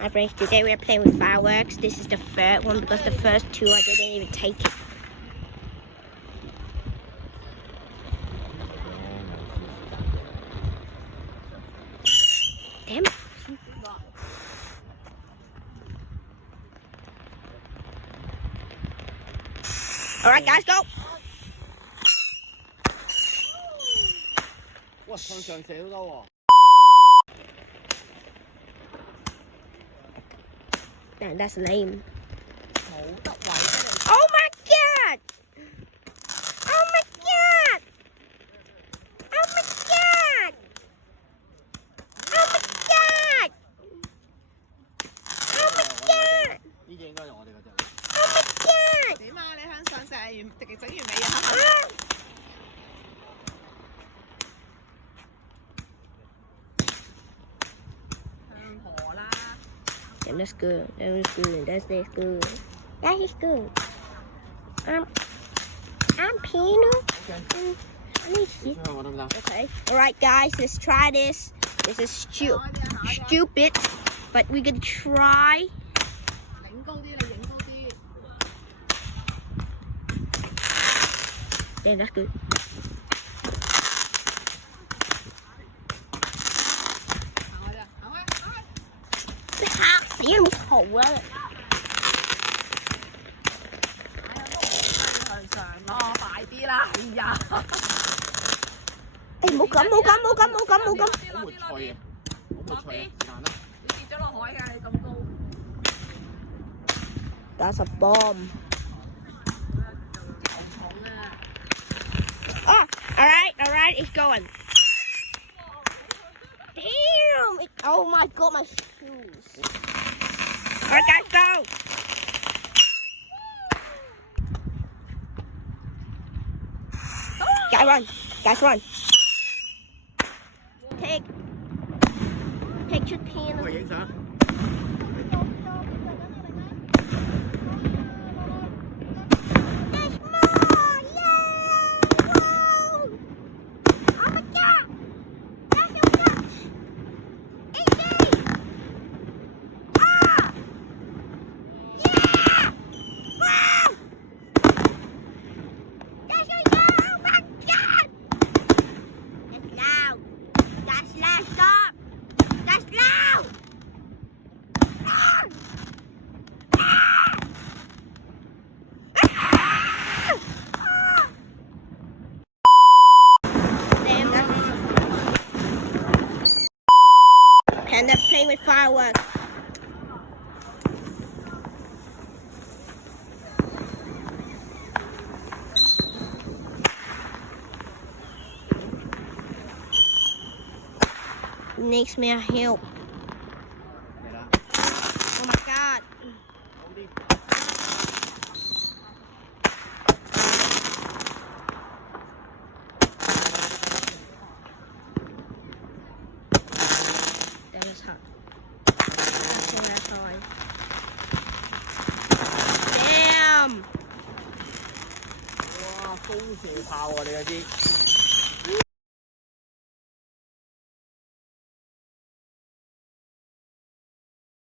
Hi friends, today we are playing with fireworks. This is the third one because the first two I didn't even take it. Damn it. Alright guys, go! 哇，向上射都得喎。Man, that's lame. 冇得位啊！ Oh my god! Oh my god! Oh my god! Oh my god! Oh my god! 呢隻應該係我哋嗰隻。Oh my god! 點啊？你向上射完，直整完未啊？ 向河啦！ Damn, that's good. That was good. That's good. That is good. I'm Pino. I need you. 向我得唔得？ Okay. Alright guys, let's try this. This is stupid, but we can try. 影高啲，你影高啲。 Damn, that's good. 行開啦，行開，行開。嚇死你冇嘈啊！ 向上咯，快啲啦！哎呀，誒冇咁冇咁冇咁冇咁冇咁。好沒趣嘅，好沒趣啊！是但啦。你跌咗落海㗎，你咁高。 That's a bomb. 好重啊！ Oh, alright, it's going. Damn! Oh my god, my shoes. Alright guys, go! Guys run. Take picture pin. 喂，影相。 There's more! Yay! Whoa! Oh my god! That's so good! Easy! Ah! Yeah! Wow! That's so good! Oh my god! That's loud! That's loud! Stop! That's loud! Ah! Ah! Panda playing with fireworks. Needs me a help. 嚟啦， Oh my god. 好啲。 That was hot. That's hard. Damn! 哇，高射炮喎！你嗰啲。